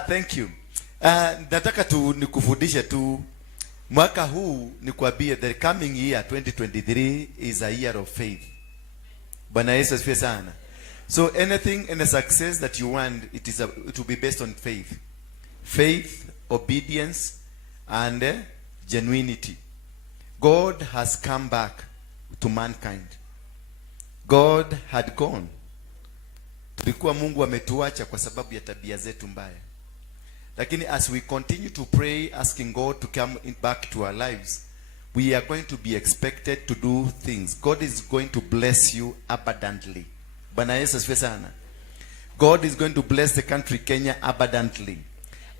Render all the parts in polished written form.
Thank you. Nataka tu nikufundishe tu mwaka huu nikwambie the coming year 2023 is a year of faith. Bwana Yesu asifiwe sana. So anything and the success that you want, it will be based on faith. Faith, obedience and genuinity. God has come back to mankind. God had gone. Tulikuwa Mungu ametuacha kwa sababu ya tabia zetu mbaya. Lakini as we continue to pray, asking God to come back to our lives, we are going to be expected to do things. God is going to bless you abundantly. Bwana Yesu asifiwe sana. God is going to bless the country Kenya abundantly.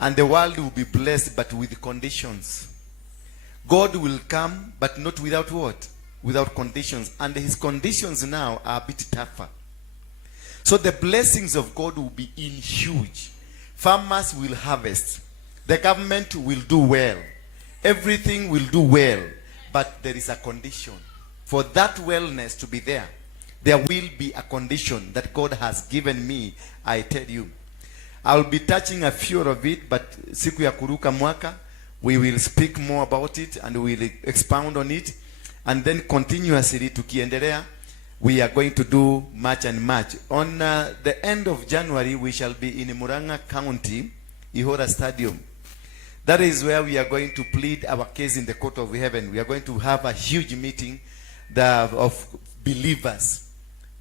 And the world will be blessed, but with conditions. God will come, but not without what? Without conditions. And his conditions now are a bit tougher. So the blessings of God will be in huge. Farmers will harvest. The government will do well. Everything will do well. But there is a condition. For that wellness to be there, there will be a condition that God has given me, I tell you. I will be touching a few of it, but siku ya kuruka mwaka, we will speak more about it and we will expound on it. And then continuously tukiendelea, we are going to do much and much. On the end of January, we shall be in Muranga County, Ihora Stadium. That is where we are going to plead our case in the court of heaven. We are going to have a huge meeting of believers.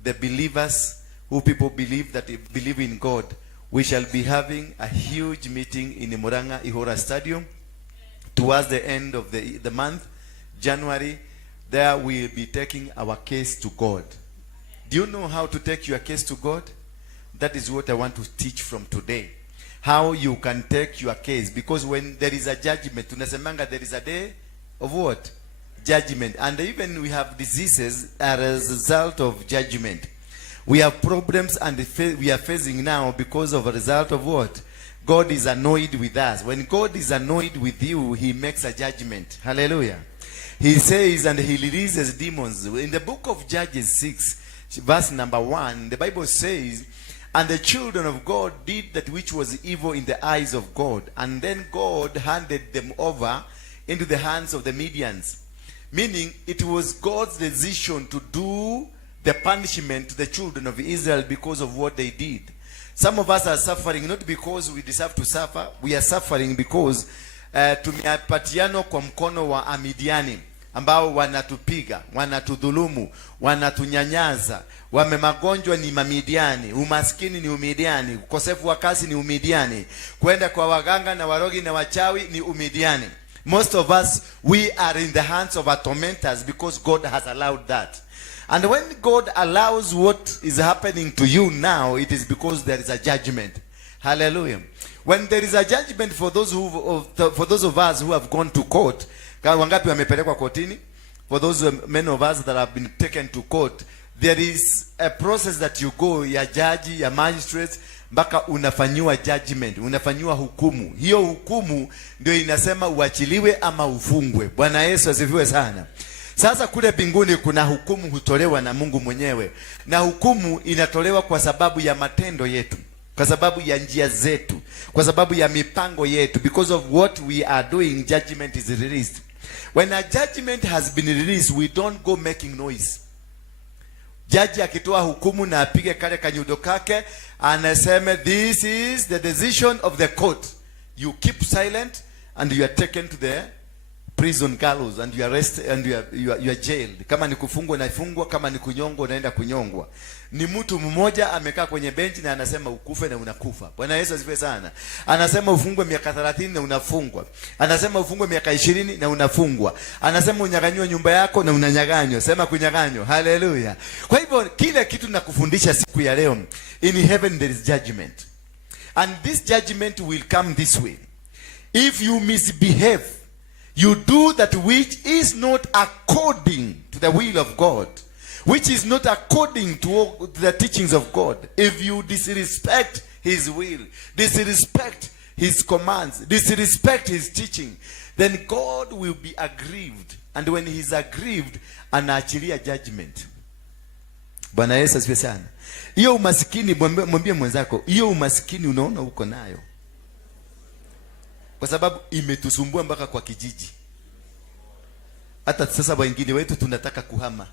The believers who people believe that they believe in God. We shall be having a huge meeting in Muranga Ihora Stadium towards the end of the month, January. There we will be taking our case to God. Do you know how to take your case to God? That is what I want to teach from today. How you can take your case. Because when there is a judgment, tunasemanga there is a day of what? Judgment. And even we have diseases as a result of judgment. We have problems and we are facing now because of a result of what? God is annoyed with us. When God is annoyed with you, he makes a judgment. Hallelujah. He says and he releases demons. In the book of Judges 6, verse number 1, the Bible says, and the children of God did that which was evil in the eyes of God. And then God handed them over into the hands of the Midians. Meaning, it was God's decision to do the punishment to the children of Israel because of what they did. Some of us are suffering not because we deserve to suffer. We are suffering because tumepatiano kwa mkono wa Amidiani ambao wanatupiga, wanatudhulumu, wanatunyanyaza. Magonjwa ni Mamidiani, umaskini ni Umidiani, ukosefu wa kazi ni Umidiani, kwenda kwa waganga na warogi na wachawi ni Umidiani. Most of us, we are in the hands of our tormentors because God has allowed that. And when God allows what is happening to you now, it is because there is a judgment. Hallelujah. When there is a judgment for those of us who have gone to court, wangapi wamepelekwa kotini? For those men of us that have been taken to court, there is a process that you go, ya jaji, ya magistrates, mpaka unafanyiwa judgment, unafanyiwa hukumu. Hiyo hukumu ndio inasema uachiliwe ama ufungwe. Bwana Yesu asifiwe sana. Sasa kule mbinguni kuna hukumu hutolewa na Mungu mwenyewe. Na hukumu inatolewa kwa sababu ya matendo yetu, kwa sababu ya njia zetu, kwa sababu ya mipango yetu. Because of what we are doing, judgment is released. When a judgment has been released, we don't go making noise. Jaji akitoa hukumu na apige kale kanyundo kake, anasema this is the decision of the court. You keep silent and you are taken to the prison gallows and you are arrested and you are jailed. Kama ni kufungwa unafungwa, kama ni kunyongwa unaenda kunyongwa. Ni mtu mmoja amekaa kwenye benchi na anasema ukufe na unakufa. Bwana Yesu asifiwe sana. Anasema ufungwe miaka 30 na unafungwa. Anasema ufungwe miaka 20 na unafungwa. Anasema unyaganywe nyumba yako na unanyaganywa. Sema kunyaganywa. Hallelujah. Kwa hivyo kile kitu nakufundisha siku ya leo, in heaven there is judgment. And this judgment will come this way. If you misbehave, you do that which is not according to the will of God, which is not according to the teachings of God. If you disrespect his will, disrespect his commands, disrespect his teaching, then God will be aggrieved. And when he is aggrieved, anaachilia judgment. Bwana Yesu asifiwe sana. Hiyo umaskini, mwambie mwenzako, hiyo umaskini unaona uko nayo, kwa sababu imetusumbua mpaka kwa kijiji. Hata sasa wengine wetu tunataka kuhama.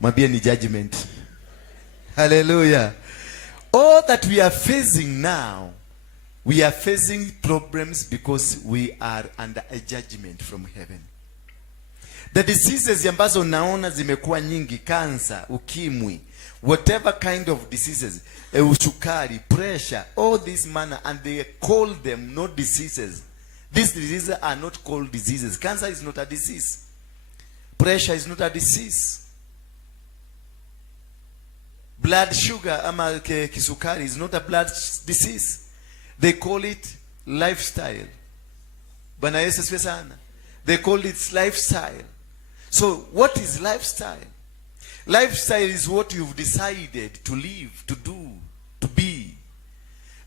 Mwambie ni judgment. Hallelujah. All that we are facing now, we are facing problems because we are under a judgment from heaven. The diseases ambazo naona zimekuwa nyingi, cancer, ukimwi, whatever kind of diseases, ushukari, pressure, all this manner, and they call them not diseases. These diseases are not called diseases. Cancer is not a disease. Pressure is not a disease. Blood sugar ama kisukari is not a blood disease. They call it lifestyle. Bwana Yesu asifiwe sana. They call it lifestyle. So what is lifestyle? Lifestyle is what you've decided to live, to do, to be.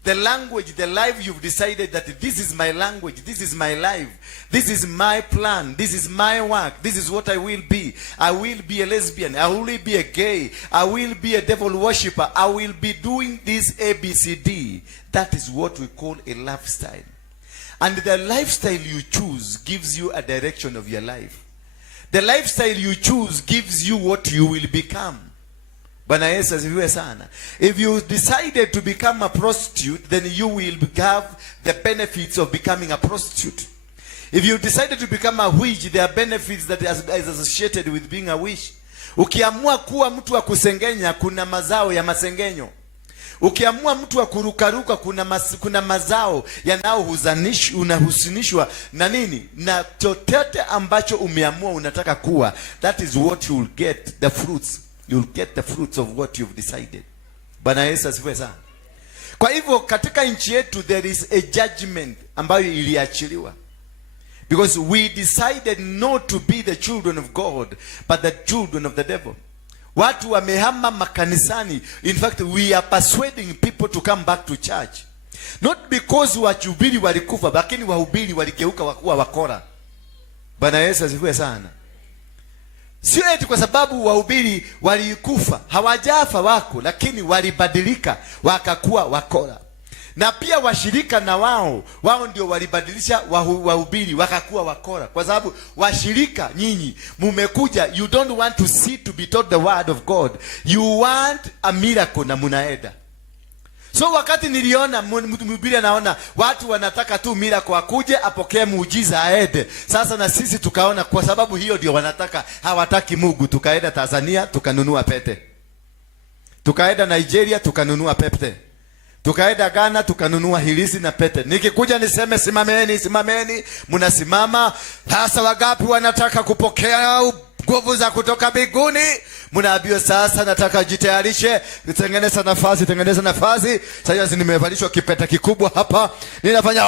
The language, the life you've decided that this is my language, this is my life, this is my plan, this is my work, this is what I will be. I will be a lesbian, I will be a gay, I will be a devil worshipper, I will be doing this ABCD. That is what we call a lifestyle. And the lifestyle you choose gives you a direction of your life. The lifestyle you choose gives you what you will become. Bwana Yesu asifiwe sana. If you decided to become a prostitute, then you will have the benefits of becoming a prostitute. If you decided to become a witch, there are benefits that is associated with being a witch. Ukiamua kuwa mtu wa kusengenya, kuna mazao ya masengenyo. Ukiamua mtu wa kurukaruka, kuna mazao unahusinishwa na nini? Na chochote ambacho umeamua unataka kuwa, that is what you will get, the fruits. You will get the fruits of what you've decided. Bwana Yesu asifiwe sana. Kwa hivyo katika nchi yetu there is a judgment ambayo iliachiliwa. Because we decided not to be the children of God, but the children of the devil. Watu wamehama makanisani. In fact, we are persuading people to come back to church. Not because wahubiri walikufa, lakini wahubiri waligeuka wakuwa wakora. Bwana Yesu asifiwe sana. Sio eti kwa sababu wahubiri walikufa, hawajafa wako, lakini walibadilika wakakuwa wakora. Na pia washirika na wao ndio walibadilisha wahubiri wakakuwa wakora. Kwa sababu washirika nyinyi mumekuja, you don't want to sit to be taught the word of God. You want a miracle na munaenda. So wakati niliona mhubiri anaona watu wanataka tu miracle, akuje apokee muujiza aende. Sasa na sisi tukaona kwa sababu hiyo ndio wanataka, hawataki Mungu, tukaenda Tanzania tukanunua pete. Tukaenda Nigeria tukanunua pete. Tukaenda Ghana tukanunua hilisi na pete. Nikikuja niseme simameni, simameni, mnasimama. Sasa wangapi wanataka kupokea nguvu za kutoka mbinguni? Mnaambiwa sasa nataka jitayarishe, tengeneza nafasi. Sasa nimevalishwa kipete kikubwa hapa. Ninafanya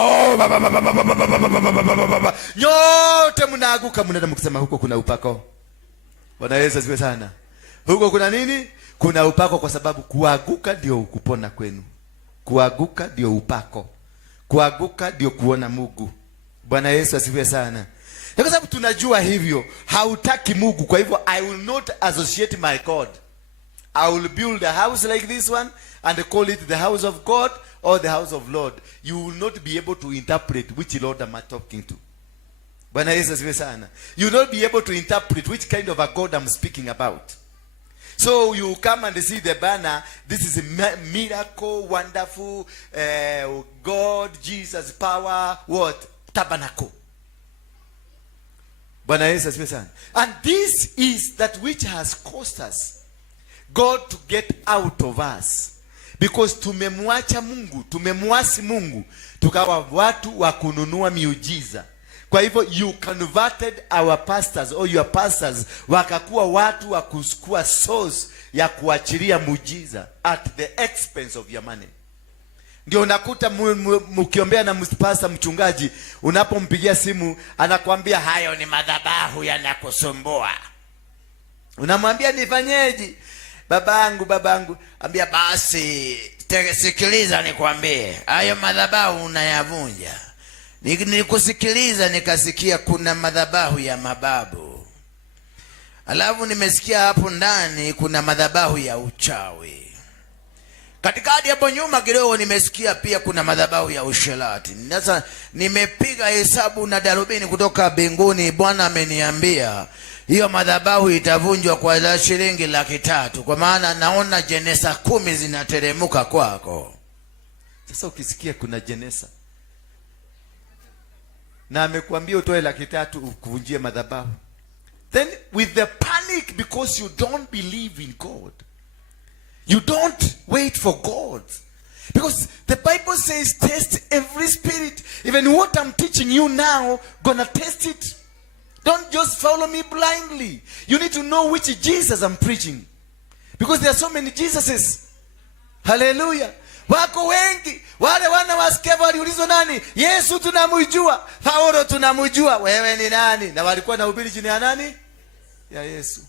nyote mnaaguka, mnaenda mkisema huko kuna upako. Bwana Yesu asifiwe sana. Huko kuna nini? Kuna upako, kwa sababu kuaguka ndio kupona kwenu. Kuaguka ndio upako. Kuaguka ndio kuona Mungu. Bwana Yesu asifiwe sana. Kwa sababu tunajua hivyo, hautaki Mungu. Kwa hivyo I will not associate my God. I will build a house like this one and call it the house of God or the house of Lord. You will not be able to interpret which Lord am I talking to. Bwana Yesu asifiwe sana. You will not be able to interpret which kind of a God I'm speaking about. So you come and see the banner. This is a miracle, wonderful, God, Jesus, power, what? Tabernacle. Bwana Yesu asifiwe sana. And this is that which has caused us, God to get out of us. Because tumemwacha Mungu, tumemwasi Mungu, tukawa watu wa kununua miujiza. Kwa hivyo you converted our pastors or your pastors wakakuwa watu wa kuchukua source ya kuachilia muujiza at the expense of your money. Ndio unakuta mkiombea na pastor mchungaji, unapompigia simu anakuambia hayo ni madhabahu yanakusumbua. Unamwambia nifanyeje? Babangu, ambia basi sikiliza nikwambie, hayo madhabahu unayavunja. Nilikusikiliza nikasikia kuna madhabahu ya mababu. Alafu nimesikia hapo ndani kuna madhabahu ya uchawi. Katikati hapo nyuma kidogo nimesikia pia kuna madhabahu ya usherati. Sasa nimepiga hesabu na darubini kutoka mbinguni, Bwana ameniambia hiyo madhabahu itavunjwa kwa shilingi 300,000, kwa maana naona jeneza 10 zinateremuka kwako. Sasa ukisikia kuna jeneza na amekuambia utoe 300,000 ukuvunjie madhabahu, then with the panic because you don't believe in God, you don't wait for God, because the Bible says test every spirit. Even what I'm teaching you now, gonna test it. Don't just follow me blindly. You need to know which Jesus I'm preaching, because there are so many Jesuses. Hallelujah. Wako wengi. Wale wana wa Skeva waliulizwa nani? Yesu tunamjua, Paulo tunamjua, wewe ni nani? Na walikuwa na ubiri chini ya nani? Ya Yesu.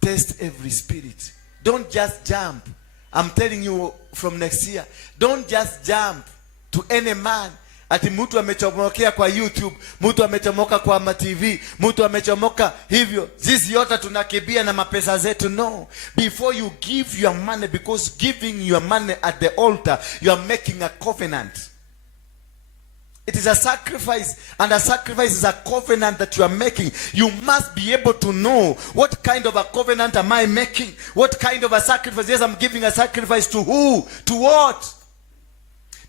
Test every spirit. Don't just jump. I'm telling you from next year, don't just jump to any man. Ati mtu amechomokea kwa YouTube, mtu amechomoka kwa ma-TV, mtu amechomoka hivyo. Sisi yote tunakibia na mapesa zetu. No. Before you give your money, because giving your money at the altar, you are making a covenant. It is a sacrifice, and a sacrifice is a covenant that you are making. You must be able to know what kind of a covenant am I making? What kind of a sacrifice? Yes, I'm giving a sacrifice to who? To what?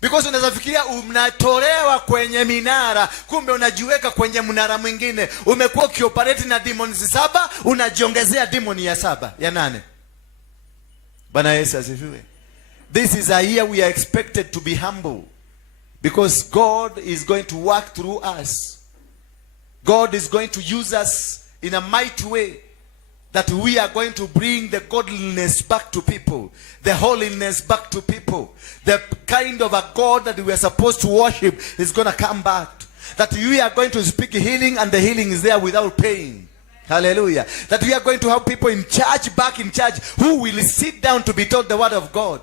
Because unaweza fikiria unatolewa kwenye minara, kumbe unajiweka kwenye mnara mwingine. Umekuwa ukioperate na demons 7, unajiongezea demon ya 7, ya 8. Bwana Yesu asifiwe. This is a year we are expected to be humble, because God is going to work through us. God is going to use us in a mighty way, that we are going to bring the godliness back to people, the holiness back to people. The kind of a God that we are supposed to worship is going to come back. That we are going to speak healing, and the healing is there without pain. Hallelujah. That we are going to have people in church, back in church, who will sit down to be taught the word of God.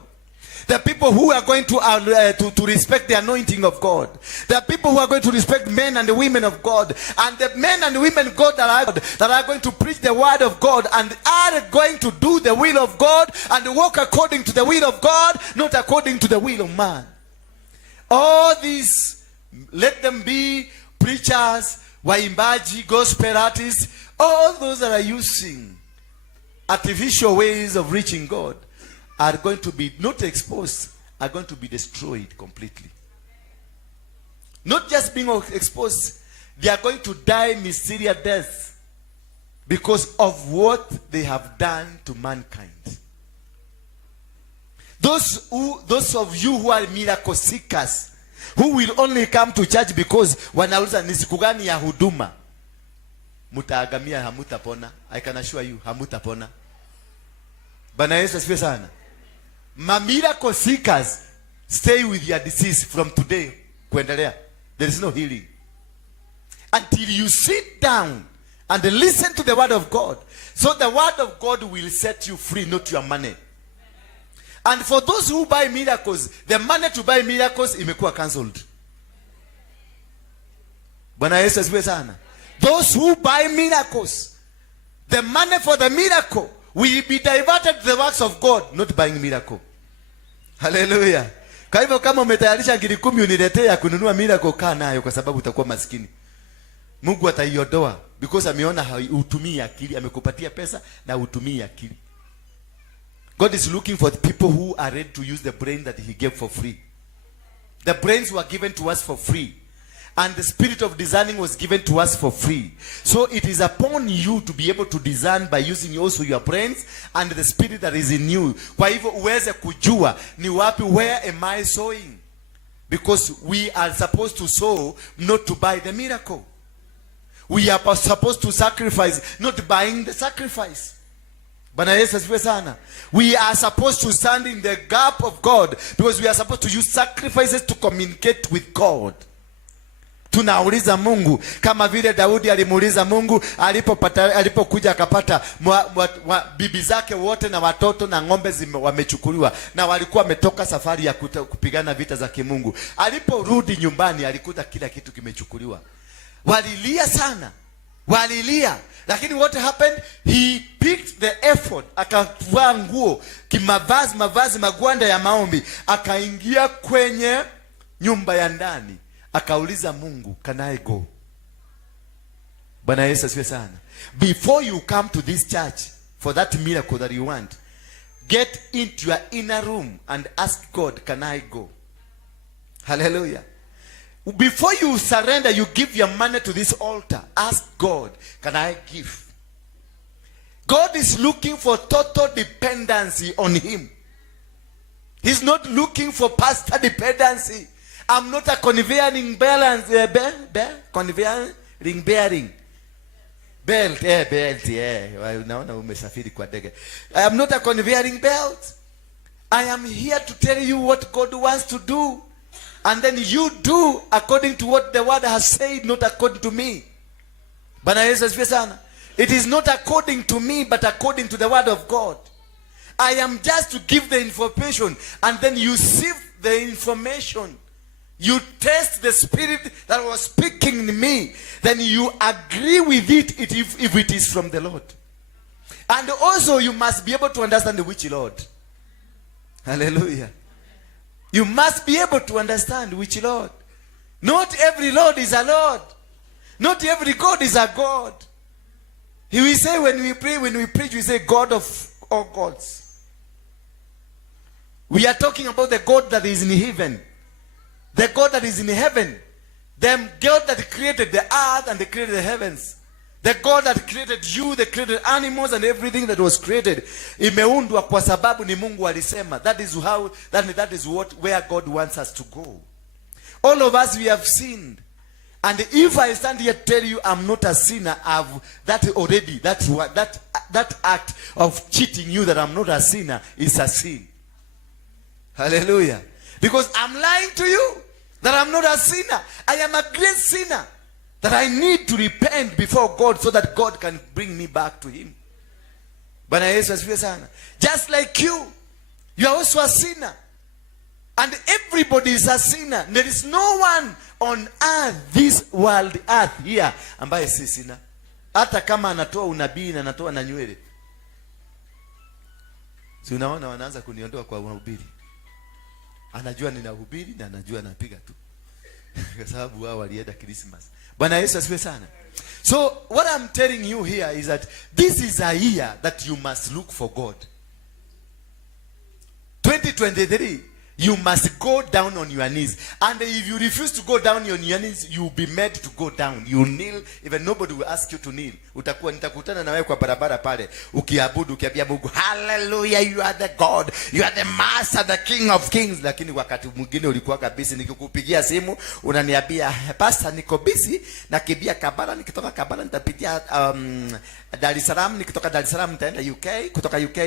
There are people who are going to respect the anointing of God. There are people who are going to respect men and the women of God. And the men and the women of God that are going to preach the word of God, and are going to do the will of God and walk according to the will of God, not according to the will of man. All these, let them be preachers, waimbaji, gospel artists, all those that are using artificial ways of reaching God, are going to be not exposed, are going to be destroyed completely. Not just being exposed, they are going to die mysterious deaths because of what they have done to mankind. Those of you who are miracle seekers, who will only come to church because wanauliza ni siku gani ya huduma, mutaagamia, hamutapona. I can assure you, hamutapona. Bwana Yesu asifiwe sana. Miracle seekers, stay with your disease from today kuendelea. There is no healing until you sit down and listen to the word of God. So the word of God will set you free, not your money. And for those who buy miracles, the money to buy miracles imekuwa cancelled. Bwana Yesu asifiwe sana. Those who buy miracles, the money for the miracle will be diverted to the works of God, not buying miracle. Hallelujah. Kwa hivyo kama umetayarisha ngiri 10 uniletee ya kununua miracle, kaa nayo, kwa sababu utakuwa maskini. Mungu ataiondoa, because ameona hutumii akili, amekupatia pesa na hutumii akili. God is looking for the people who are ready to use the brain that he gave for free. The brains were given to us for free. And the spirit of discerning was given to us for free. So it is upon you to be able to discern by using also your brains and the spirit that is in you. Kwa hivyo uweze kujua ni wapi, where am I sowing? Because we are supposed to sow, not to buy the miracle. We are supposed to sacrifice, not buying the sacrifice. Bwana Yesu asifiwe sana. We are supposed to stand in the gap of God, because we are supposed to use sacrifices to communicate with God. Tunauliza Mungu kama vile Daudi alimuuliza Mungu alipokuja akapata bibi zake wote na watoto na ng'ombe wamechukuliwa, na walikuwa wametoka safari ya kupigana vita za kimungu. Aliporudi nyumbani alikuta kila kitu kimechukuliwa. Walilia sana. Walilia. Lakini what happened? picked the effort, akavaa nguo mavazi magwanda ya maombi, akaingia kwenye nyumba ya ndani, akauliza Mungu, can I go? Bwana Yesu asifiwe sana. Before you come to this church for that miracle that you want, get into your inner room and ask God, can I go? Hallelujah. Before you surrender, you give your money to this altar, ask God, can I give? God is looking for total dependency on him. He's not looking for pastor dependency. I'm not a conveying balance, conveying bearing. Belt, unaona umesafiri kwa ndege. I am not a conveying belt. I am here to tell you what God wants to do. And then you do according to what the word has said, not according to me. Bwana Yesu asifiwe sana. It is not according to me, but according to the word of God. I am just to give the information, and then you sift the information. You test the spirit that was speaking in me. Then you agree with it if it is from the Lord. And also you must be able to understand which Lord. Hallelujah. You must be able to understand which Lord. Not every Lord is a Lord. Not every God is a God. He will say when we pray, when we preach, we say God of all gods. We are talking about the God that is in heaven. The God that is in heaven. The God that created the earth and they created the heavens. The God that created you, they created animals and everything that was created. Imeundwa kwa sababu ni Mungu alisema. That is how, that is where God wants us to go. All of us, we have sinned. And if I stand here to tell you I'm not a sinner, I've that already, that act of cheating you that I'm not a sinner is a sin. Hallelujah. Because I'm lying to you that I'm not a sinner. I am a great sinner that I need to repent before God so that God can bring me back to him. Bwana Yesu asifiwe sana. Just like you are also a sinner. And everybody is a sinner. There is no one on earth, this world earth here, ambaye si sinner. Hata kama anatoa unabii na anatoa na nywele. Si unaona wanaanza kuniondoa kwa uhubiri. Anajua ninahubiri na anajua napiga tu. Kwa sababu wao walienda Christmas. Bwana Yesu asifiwe sana. So what I'm telling you here is that this is a year that you must look for God. 2023, you must go down on your knees. And if you refuse to go down on your knees, you will be made to go down. You kneel, even nobody will ask you to kneel. Nitakutana na wewe kwa barabara pale, ukiabudu, ukiambia Mungu, hallelujah, you are the God, you are the master, the king of kings. Lakini wakati mwingine ulikuwa kabisa, nikikupigia simu, unaniambia, pastor, niko busy, nakimbia Kampala, nikitoka Kampala nitapitia Dar es Salaam, nikitoka Dar es Salaam nitaenda UK, kutoka UK,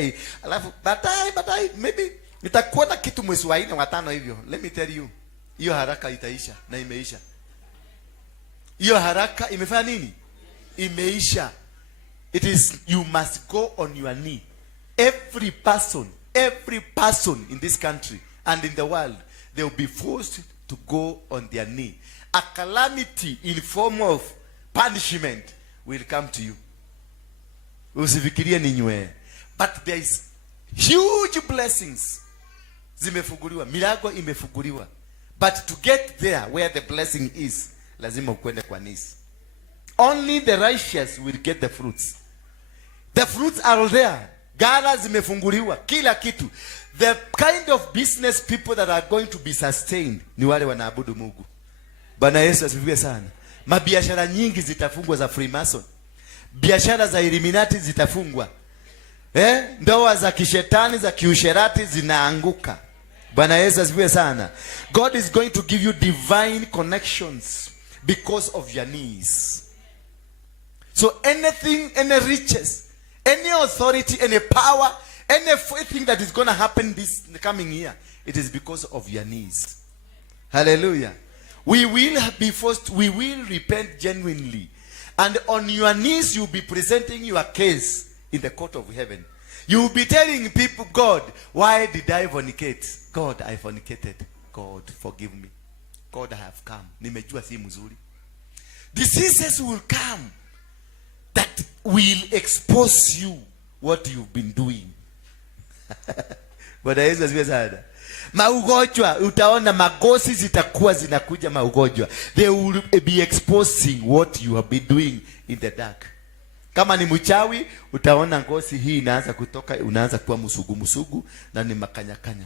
alafu baadaye, maybe nitakuwa na kitu mwezi wa 4 wa 5 hivyo. Let me tell you, hiyo haraka itaisha na imeisha. Hiyo haraka imefanya nini? Imeisha. It is, you must go on your knee. Every person in this country and in the world, they will be forced to go on their knee. A calamity in form of punishment will come to you. Usifikirie ni nywe. But there is huge blessings. Zimefunguliwa, milango imefunguliwa. But to get there where the blessing is, lazima ukwende kwa knees. Only the righteous will get the fruits. The fruits are there. Gala zimefunguliwa, kila kitu. The kind of business people that are going to be sustained ni wale wanaabudu Mungu. Bwana Yesu asifiwe sana. Mabiashara nyingi zitafungwa za Freemason. Biashara za Illuminati zitafungwa. Ndoa za kishetani za kiusherati zinaanguka. Bwana Yesu asifiwe sana. God is going to give you divine connections because of your knees. So anything, any riches, any authority, any power, anything that is going to happen this coming year, it is because of your knees. Hallelujah. We will be forced, we will repent genuinely. And on your knees, you'll be presenting your case in the court of heaven. You will be telling people, God, why did I fornicate? God, I fornicated. God, forgive me. God, I have come. Nimejua si mzuri. Diseases will come that will expose you what you've been doing. Bwana Yesu asifiwe sana. Maugonjwa, utaona magosi zitakuwa zinakuja maugonjwa. They will be exposing what you have been doing in the dark. Kama ni mchawi, utaona ngozi hii inaanza kutoka, unaanza kuwa msugu na ni makanyakanya,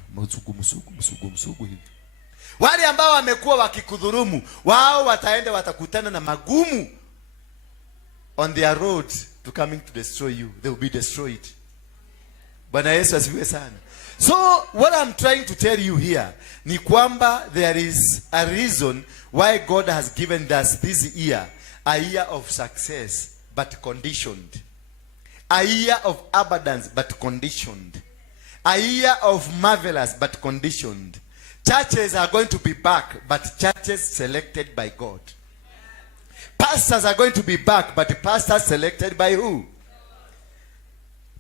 msugu hivi. Wale ambao wamekuwa wakikudhurumu, wao wataenda watakutana na magumu on their road to coming to destroy you. They will be destroyed. Bwana Yesu asifiwe sana. So what I'm trying to tell you here ni kwamba there is a reason why God has given us this year, a year of success but conditioned, a year of abundance but conditioned, a year of marvelous but conditioned. Churches are going to be back, but churches selected by God. Pastors are going to be back, but pastors selected by who?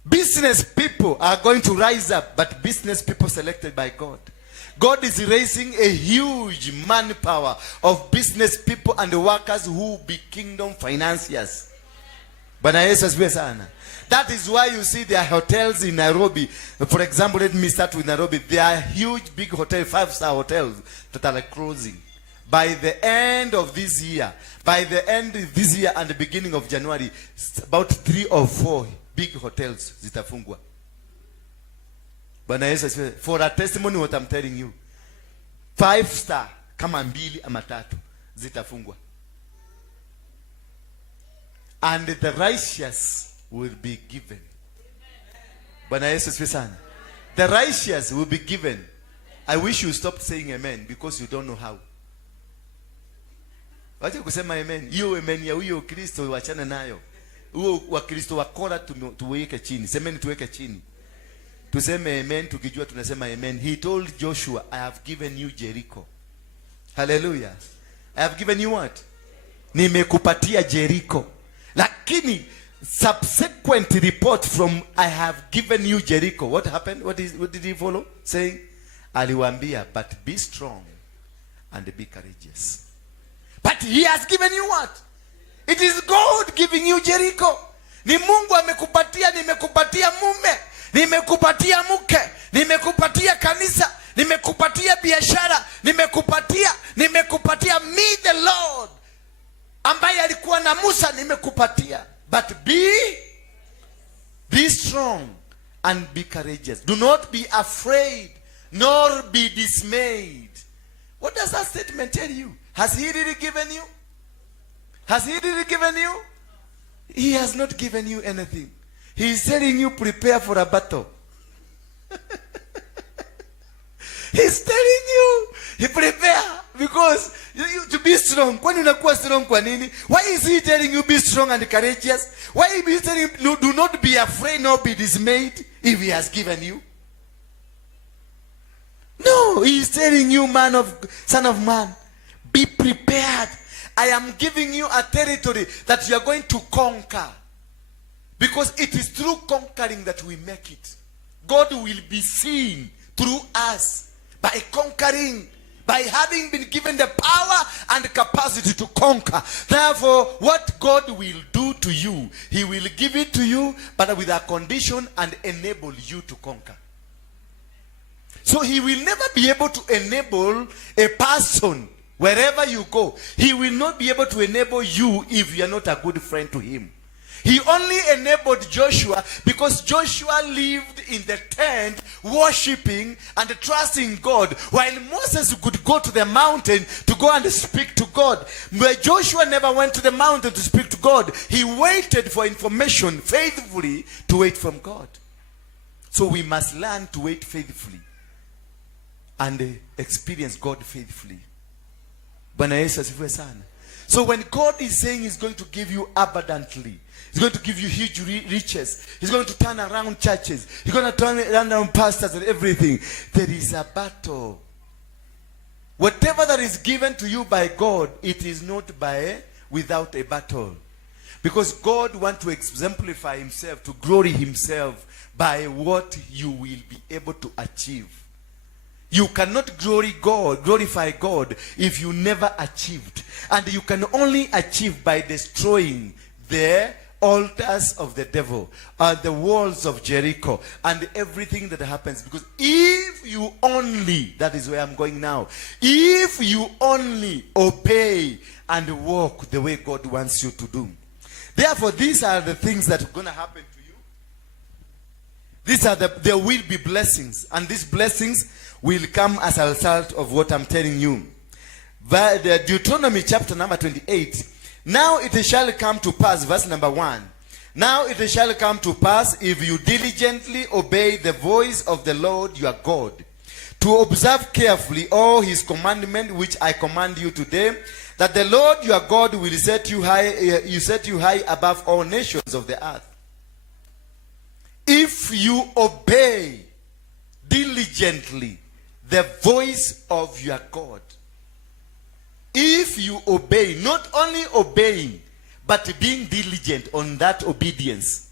Business people are going to rise up, but business people selected by God. God is raising a huge manpower of business people and workers who will be kingdom financiers. Bwana Yesu asifiwe sana. That is why you see there are hotels in Nairobi. For example, let me start with Nairobi. There are huge big hotels, 5-star hotels that are closing. By the end of this year, and the beginning of January, about 3 or 4 big hotels zitafungwa. Bwana Yesu asifiwe. For a testimony what I'm telling you, 5-star kama 2 ama 3 zitafungwa. And the righteous will be given. Bwana Yesu asifiwe sana. The righteous will be given. I wish you stopped saying amen because you don't know how. Wacha kusema amen. Hiyo amen ya huyo Kristo wachana nayo. Huo wa Kristo wakora tuweke chini. Semeni tuweke chini. Tuseme amen tukijua tunasema amen. He told Joshua, I have given you Jericho. Hallelujah. I have given you what? Nimekupatia Jericho. Lakini subsequent report from I have given you Jericho. What happened? What did he follow? Saying, aliwaambia, but be strong and be courageous. But he has given you what? It is God giving you Jericho. Ni Mungu amekupatia, nimekupatia mume, nimekupatia mke, nimekupatia kanisa, nimekupatia biashara, nimekupatia me the Lord. Ambaye alikuwa na Musa nimekupatia. But be strong and be courageous. Do not be afraid nor be dismayed. What does that statement tell you? Has he really given you? Has he really given you? He has not given you anything. He is telling you prepare for a battle. He's telling you he prepare because you to be strong. Kwani unakuwa strong kwa nini? Why is he telling you be strong and courageous? Why is he telling you do not be afraid nor be dismayed if he has given you? No, he is telling you, son of man, be prepared. I am giving you a territory that you are going to conquer. Because it is through conquering that we make it. God will be seen through us by conquering, by having been given the power and capacity to conquer. Therefore, what God will do to you, he will give it to you, but with a condition and enable you to conquer. So he will never be able to enable a person wherever you go. He will not be able to enable you if you are not a good friend to him. He only enabled Joshua because Joshua lived in the tent worshiping and trusting God, while Moses could go to the mountain to go and speak to God. But Joshua never went to the mountain to speak to God. He waited for information faithfully to wait from God. So we must learn to wait faithfully and experience God faithfully. Bwana Yesu asifiwe sana. So when God is saying he's going to give you abundantly, he's going to give you huge riches, he's going to turn around churches, he's going to turn around pastors and everything, there is a battle. Whatever that is given to you by God, it is not without a battle. Because God wants to exemplify himself, to glory himself by what you will be able to achieve. You cannot glorify God if you never achieved. And you can only achieve by destroying the altars of the devil, the walls of Jericho, and everything that happens. Because if you only, that is where I'm going now, if you only obey and walk the way God wants you to do. Therefore, these are the things that are going to happen to you. There will be blessings, and these blessings will come as a result of what I'm telling you. But Deuteronomy chapter number 28, now it shall come to pass, verse number 1. Now it shall come to pass, if you diligently obey the voice of the Lord your God, to observe carefully all his commandments which I command you today, that the Lord your God will set you high above all nations of the earth. If you obey diligently the voice of your God, if you obey, not only obeying, but being diligent on that obedience,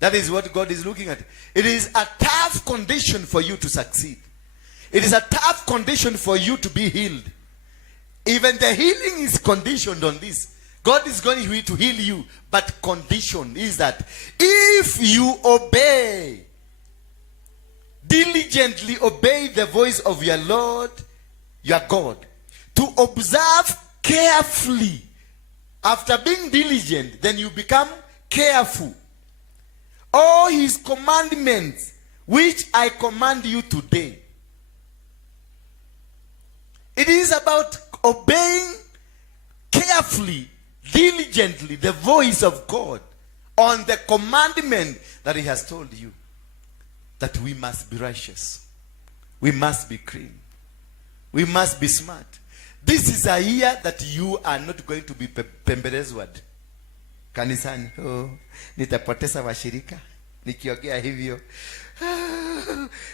that is what God is looking at. It is a tough condition for you to succeed. It is a tough condition for you to be healed. Even the healing is conditioned on this. God is going to heal you, but condition is that if you obey, diligently obey the voice of your Lord, your God, to observe carefully. After being diligent, then you become careful. All his commandments, which I command you today. It is about obeying carefully, diligently the voice of God on the commandment that he has told you. That we must be righteous. We must be clean. We must be smart. This is a year that you are not going to be pembelezwa kanisani. Oh, nitapoteza washirika nikiongea hivyo.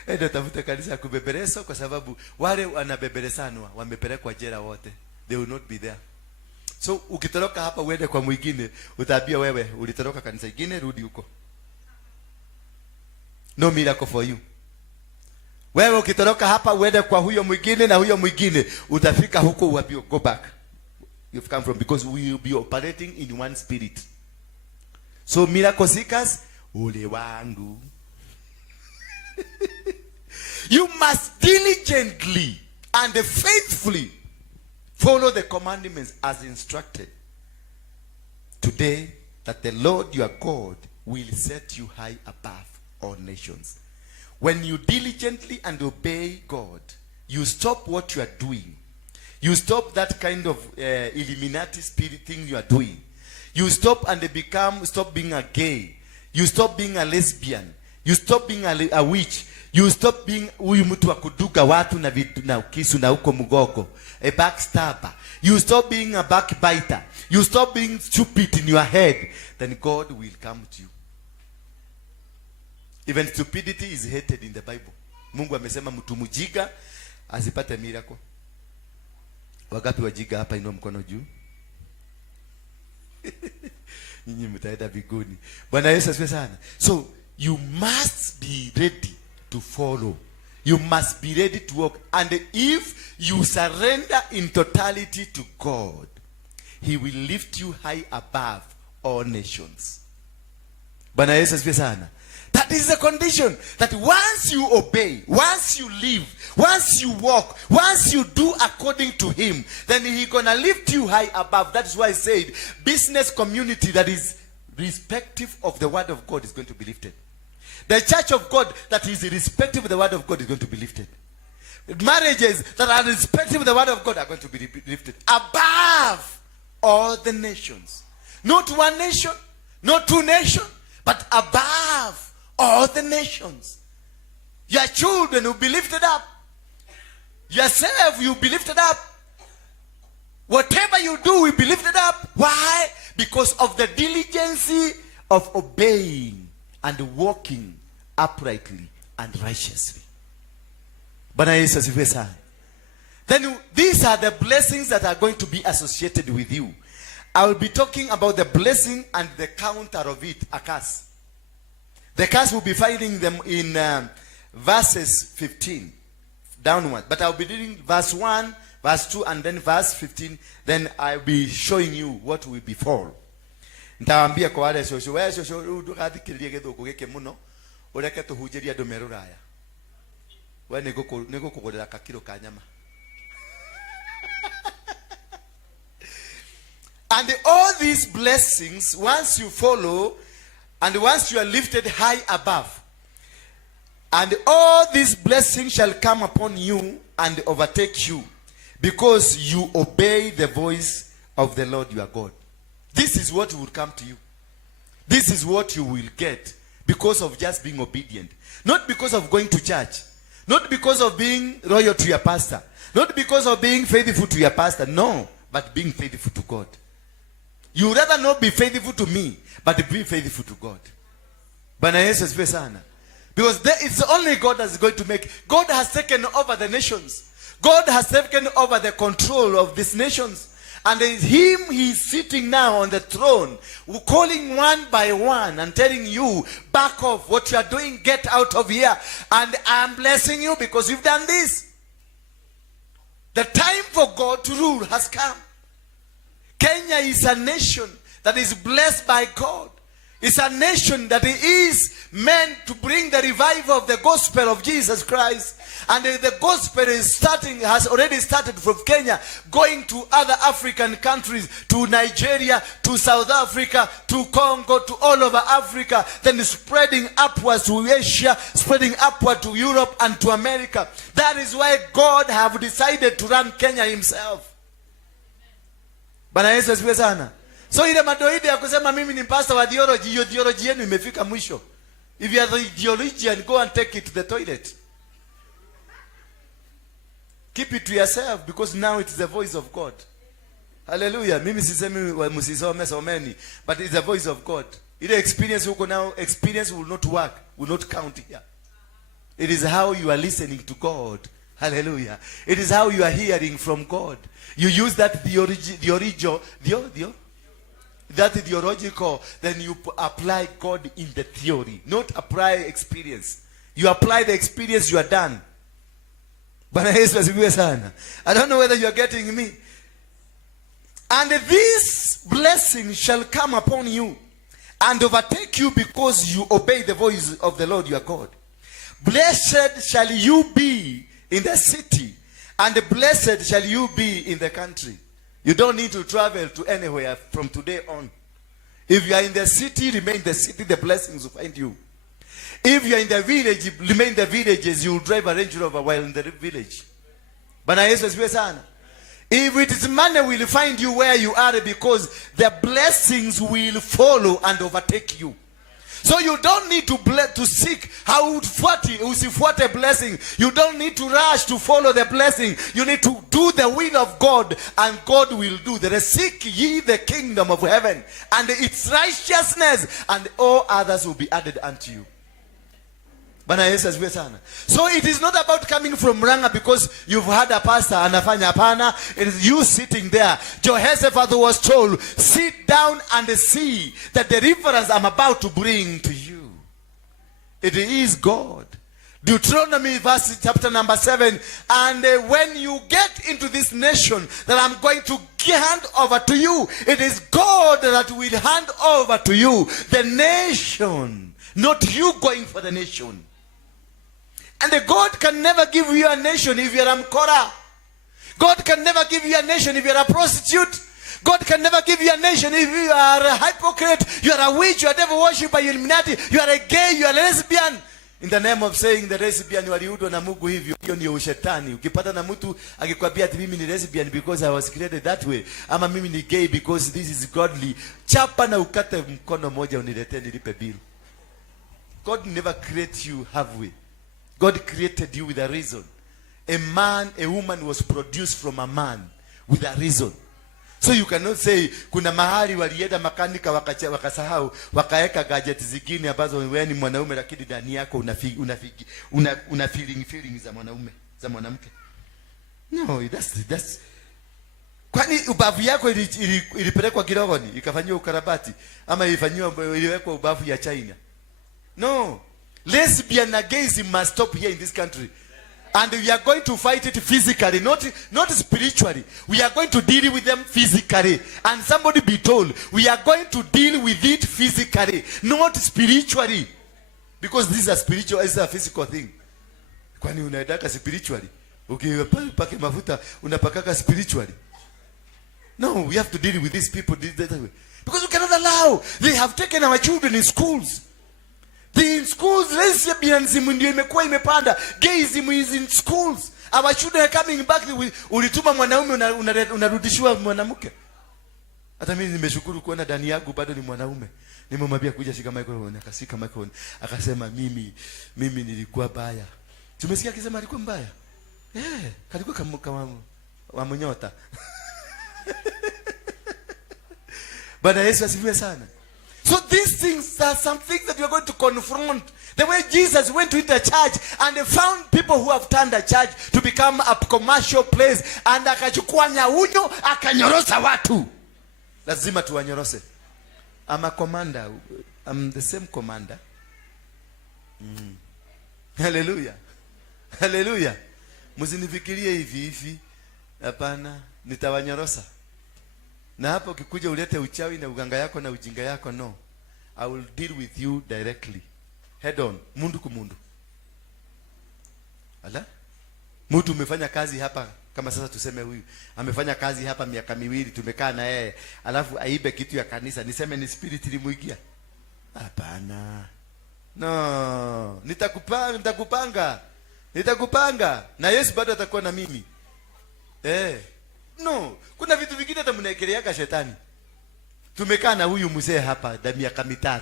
Ndio tafuta kanisa kubembelezwa, kwa sababu wale wanabembelezanwa wamepelekwa jela wote. They will not be there. So ukitoroka hapa uende kwa mwingine, utaambia wewe ulitoroka kanisa lingine, rudi huko. No miracle for you. Wewe ukitoroka hapa uende kwa huyo mwingine na huyo mwingine, utafika huko uambie go back. You've come from, because we will be operating in one spirit. So miracle seekers, ole wangu. You must diligently and faithfully follow the commandments as instructed. Today, that the Lord your God will set you high above all nations. When you diligently and obey God, you stop what you are doing. You stop that kind of Illuminati spirit thing you are doing. You stop and stop being a gay. You stop being a lesbian. You stop being a witch. You stop being huyu mtu wa kuduga watu na vitu na kisu na uko mgogo, a backstabber. You stop being a backbiter. You stop being stupid in your head. Then God will come to you. Even stupidity is hated in the Bible. Mungu amesema mtu mjinga asipate miracle. Wagapi wajiga hapa, inua mkono juu. Nyinyi mtaenda biguni. Bwana Yesu asifiwe sana. So you must be ready to follow. You must be ready to walk. And if you surrender in totality to God, he will lift you high above all nations. Bwana Yesu asifiwe sana. That is the condition, that once you obey, once you live, once you walk, once you do according to him, then he's gonna lift you high above. That's why I said business community that is respective of the word of God is going to be lifted. The church of God that is irrespective of the word of God is going to be lifted. Marriages that are respective of the word of God are going to be lifted above all the nations. Not one nation, not two nations, but above all the nations. Your children will be lifted up. Yourself, you'll be lifted up. Whatever you do will be lifted up. Why? Because of the diligence of obeying and walking uprightly and righteously. Bwana Yesu asifiwe sana. Then these are the blessings that are going to be associated with you. I will be talking about the blessing and the counter of it, a curse. The curse will be finding them in verses 15 downward. But I'll be reading verse 1, verse 2, and then verse 15. Then I'll be showing you what will befall. Ndaambia kwa wale shosho, wewe shosho ndugathikiririe githuku gike muno, ureke tuhunjiria andu meruraya. Wewe niko kugurira kakiro ka nyama. And all these blessings, once you follow and once you are lifted high above, and all these blessings shall come upon you and overtake you, because you obey the voice of the Lord your God. This is what will come to you. This is what you will get because of just being obedient. Not because of going to church. Not because of being loyal to your pastor. Not because of being faithful to your pastor. No, but being faithful to God. You rather not be faithful to me, but be faithful to God. Bwana Yesu asifiwe sana. Because it's only God that's going to make. God has taken over the nations. God has taken over the control of these nations. And he's sitting now on the throne, calling one by one and telling you, back off what you are doing, get out of here. And I'm blessing you because you've done this. The time for God to rule has come. Kenya is a nation that is blessed by God. It's a nation that is meant to bring the revival of the gospel of Jesus Christ. And the gospel has already started from Kenya, going to other African countries, to Nigeria, to South Africa, to Congo, to all over Africa, then spreading upwards to Asia, spreading upward to Europe and to America. That is why God have decided to run Kenya himself. Bwana Yesu asifiwe sana. So ile madoide ya kusema mimi ni pastor wa theology, hiyo theology yenu imefika mwisho. If you are the theologian, go and take it to the toilet. Keep it to yourself, because now it's the voice of God. Hallelujah. Mimi sisemi msisome someni, but it's the voice of God. Ile experience huko now, experience will not work, will not count here. It is how you are listening to God. Hallelujah. It is how you are hearing from God. You use that theological, then you apply God in the theory, not apply experience. You apply the experience, you are done. Bwana Yesu asifiwe sana. I don't know whether you are getting me. And this blessing shall come upon you and overtake you, because you obey the voice of the Lord your God. Blessed shall you be in the city, and blessed shall you be in the country. You don't need to travel to anywhere from today on. If you are in the city, remain in the city, the blessings will find you. If you are in the village, remain in the villages, you will drive a Range Rover while in the village. Bwana Yesu asifiwe sana. If it is money, will find you where you are, because the blessings will follow and overtake you. So you don't need to seek how usifuate blessing. You don't need to rush to follow the blessing. You need to do the will of God, and God will do the rest. Seek ye the kingdom of heaven and its righteousness, and all others will be added unto you. Bwana Yesu asifiwe sana. So it is not about coming from Ranga because you've had a pastor anafanya hapana. It is you sitting there. Jehoshaphat was told, sit down and see the deliverance I'm about to bring to you. It is God. Deuteronomy verse chapter number 7. And when you get into this nation that I'm going to hand over to you, it is God that will hand over to you the nation, not you going for the nation. And God can never give you a nation if you're a mkora. God can never give you a nation if you're a prostitute. God can never give you a nation if you are a hypocrite, you are a witch, you are a devil worshiper, you are Illuminati, you are a gay, you are a lesbian. In the name of saying the lesbian waliudwa na Mungu hivyo, hiyo ni ushetani. Ukipata na mtu akikwambia ati mimi ni lesbian because I was created that way, ama mimi ni gay because this is godly, chapa na ukate mkono moja uniletee nilipe bill. God never create you halfway. God created you with a reason. A woman was produced from a man with a reason. So you cannot say kuna mahali walienda makanika wakasahau wakaeka gadget zingine ambazo wewe ni mwanaume lakini ndani yako una feeling za mwanaume za mwanamke. No, that's kwani ubavu yako ilipelekwa Kirogoni ikafanywa ukarabati ama iliwekwa ubavu ya China? No. Lesbian and gays must stop here in this country. And we are going to fight it physically, not spiritually. We are going to deal with them physically. And somebody be told, we are going to deal with it physically, not spiritually. Because this is a spiritual, is a physical thing. Kwani unaedaka spiritually? Ukipaka mafuta unapakaka spiritually? No, we have to deal with these people that way. Because we cannot allow. They have taken our children in schools. In schools, lesbianism ndio imekuwa imepanda. Gayism is in schools. Our children are coming back. Ulituma mwanaume unarudishiwa mwanamke. Hata mimi nimeshukuru kuona ndani yangu bado ni mwanaume. Nimemwambia kuja shika microphone, akashika microphone, akasema mimi nilikuwa baya. Tumesikia akisema alikuwa mbaya. Kalikuwa kama wamonyota. Bwana Yesu asifiwe sana. So these things are some things that we are going to confront. The way Jesus went to the church and they found people who have turned the church to become a commercial place, and akachukua nyaunyo akanyorosa watu. Lazima tuwanyorose. I'm a commander. I'm the same commander. Hallelujah. Hallelujah. Msinifikirie hivi. Hapana, nitawanyorosa. Na hapo ukikuja ulete uchawi na uganga yako na ujinga yako, no. I will deal with you directly. Head on. Mundu kumundu. Ala? Mtu umefanya kazi hapa, kama sasa tuseme huyu amefanya kazi hapa miaka 2, tumekaa na yeye, alafu aibe kitu ya kanisa, niseme ni spirit limuigia? Hapana. No, nitakupanga na Yesu bado atakuwa na mimi. No, kuna vitu vingine hata mnaekeleaga shetani. Tumekaa na huyu mzee hapa da miaka 3.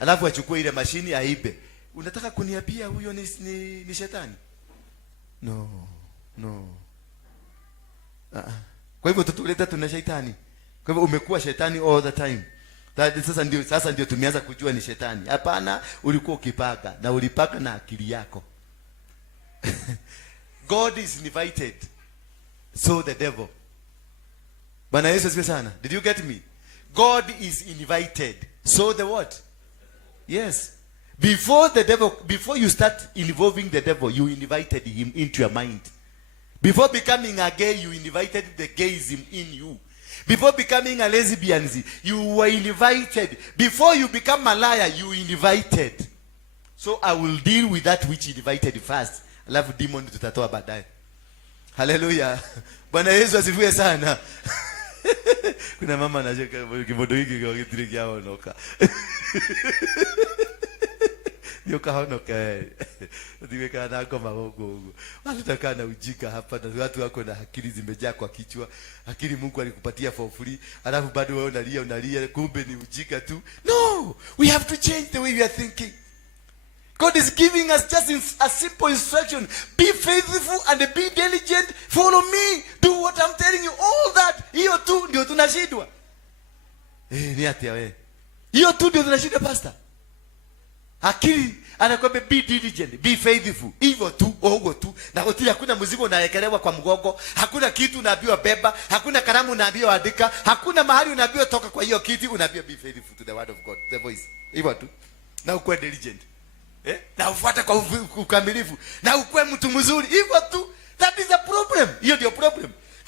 Alafu achukue ile mashini aibe. Unataka kuniambia huyo ni shetani? No. Kwa hivyo tutuleta tuna shetani. Kwa hivyo umekuwa shetani all the time. Sasa ndio tumeanza kujua ni shetani. Hapana, ulikuwa ukipaka na ulipaka na akili yako. God is invited. So the devil. Bwana Yesu asifiwe sana. Did you get me? God is invited. So the what? Yes. Before you start involving the devil, you invited him into your mind. Before becoming a gay, you invited the gayism in you. Before becoming a lesbian, you were invited. Before you become a liar, you invited. So I will deal with that which invited first. Alafu demon tutatoa baadaye. Hallelujah. Bwana Yesu asifiwe sana. Kuna mama anacheka kibodo hiki kwa kitiri kiao noka. Nyoka honoka. Ndiweka na ngoma huko. Watu takaa na ujika hapa na watu wako na akili zimejaa kwa kichwa. Akili Mungu alikupatia for free. Alafu bado wewe unalia kumbe ni ujika tu. No, we have to change the way we are thinking. God is giving us just a simple instruction. Be faithful and be diligent. Follow me. Do what I'm telling you. All that. Hiyo tu ndio tunashindwa. Ni ati wewe. Hiyo tu ndio tunashindwa pastor. Akili anakwambia be diligent, be faithful. Hivyo tu, ogo tu. Na hoti hakuna mzigo unaekelewa kwa mgongo, hakuna kitu unaambiwa beba, hakuna kalamu unaambiwa andika, hakuna mahali unaambiwa toka kwa hiyo kiti, unaambiwa be faithful to the word of God, the voice. Hivyo tu. Na ukue diligent. Na ufuate kwa ukamilifu. Na ukue mtu mzuri. Hivyo tu. That is a problem. Hiyo ndio problem.